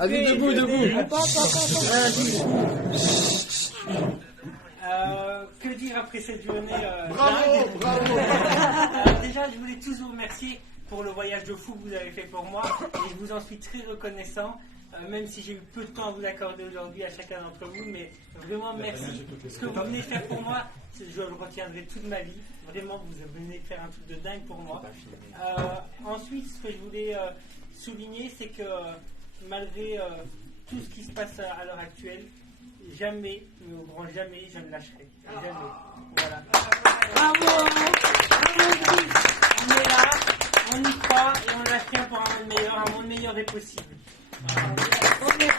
Allez, debout. Que dire après cette journée Bravo. Déjà, je voulais tous vous remercier pour le voyage de fou que vous avez fait pour moi et je vous en suis très reconnaissant, même si j'ai eu peu de temps à vous accorder aujourd'hui à chacun d'entre vous, mais vraiment merci. Ce que vous venez faire pour moi, je le retiendrai toute ma vie. Vraiment, vous venez faire un truc de dingue pour moi. Ensuite, ce que je voulais souligner, c'est que malgré tout ce qui se passe à l'heure actuelle, jamais, mais au grand jamais, je ne lâcherai. Jamais. Voilà. Bravo. On est là, on y croit et on lâche rien pour un monde meilleur. Un monde meilleur est possible. On est là.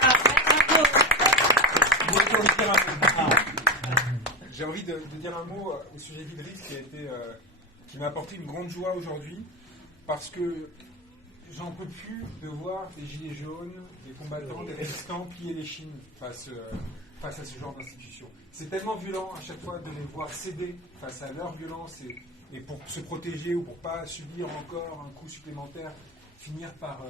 J'ai envie de dire un mot au sujet d'Idriss qui m'a apporté une grande joie aujourd'hui parce que j'en peux plus de voir des gilets jaunes, des combattants, des résistants plier les chines face à ce genre d'institution. C'est tellement violent à chaque fois de les voir céder face à leur violence et pour se protéger ou pour ne pas subir encore un coup supplémentaire, finir par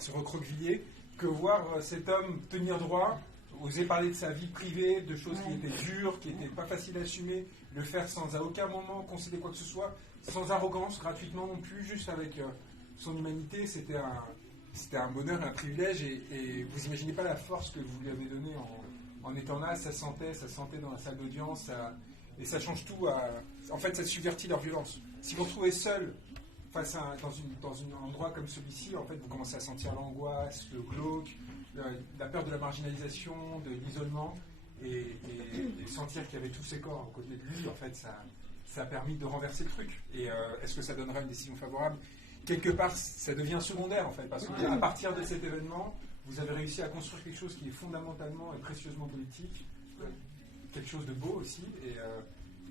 se recroqueviller, que voir cet homme tenir droit, oser parler de sa vie privée, de choses qui étaient dures, qui n'étaient pas faciles à assumer, le faire sans à aucun moment concéder quoi que ce soit, sans arrogance, gratuitement non plus, juste avec son humanité. C'était un bonheur, un privilège, et vous imaginez pas la force que vous lui avez donnée en étant là. Ça sentait dans la salle d'audience, et ça change tout. En fait, ça subvertit leur violence. Si vous vous retrouvez seul face dans un endroit comme celui-ci, en fait, vous commencez à sentir l'angoisse, le glauque, la peur de la marginalisation, de l'isolement, et sentir qu'il y avait tous ces corps aux côtés de lui. En fait, ça a permis de renverser le truc. Et est-ce que ça donnera une décision favorable ? Quelque part, ça devient secondaire, en fait, parce qu'à partir de cet événement, vous avez réussi à construire quelque chose qui est fondamentalement et précieusement politique, quelque chose de beau aussi,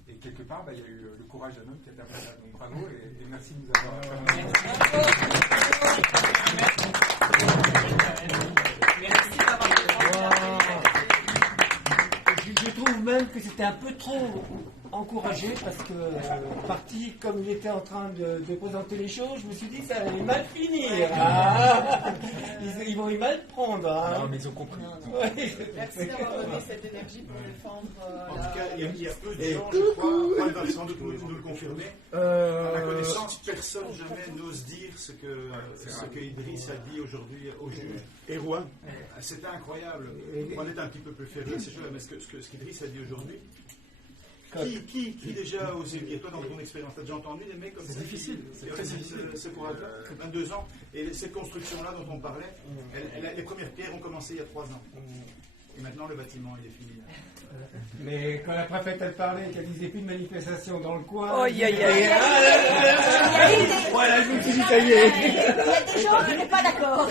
et quelque part, il y a eu le courage d'un homme qui a permis ça. Donc bravo, et merci de nous avoir permis. Merci d'avoir Je trouve même que c'était un peu trop encouragé parce que parti comme il était en train de présenter les choses, je me suis dit que ça allait mal finir. Ils vont y mal prendre. Non, mais ils ont compris. Merci d'avoir donné cette énergie pour défendre. En tout cas, il y a peu de gens, je crois, il va sans doute nous le confirmer. À ma connaissance, personne jamais n'ose dire ce que Idriss a dit aujourd'hui au juge. Et Rouen. C'était incroyable. On est un petit peu plus fermé, c'est sûr, mais ce qu'Idriss a dit aujourd'hui. Qui déjà a osé dire, toi dans ton expérience, t'as déjà entendu des mecs comme ça? C'est difficile, c'est très difficile. C'est pour 22 ans. Et cette construction-là dont on parlait, les premières pierres ont commencé il y a 3 ans. Et maintenant le bâtiment il est fini. Mais quand la préfète elle parlait et qu'elle disait plus de manifestation dans le coin. Oh, voilà, je me suis dit, ça y est. Il y a des gens qui n'étaient pas d'accord.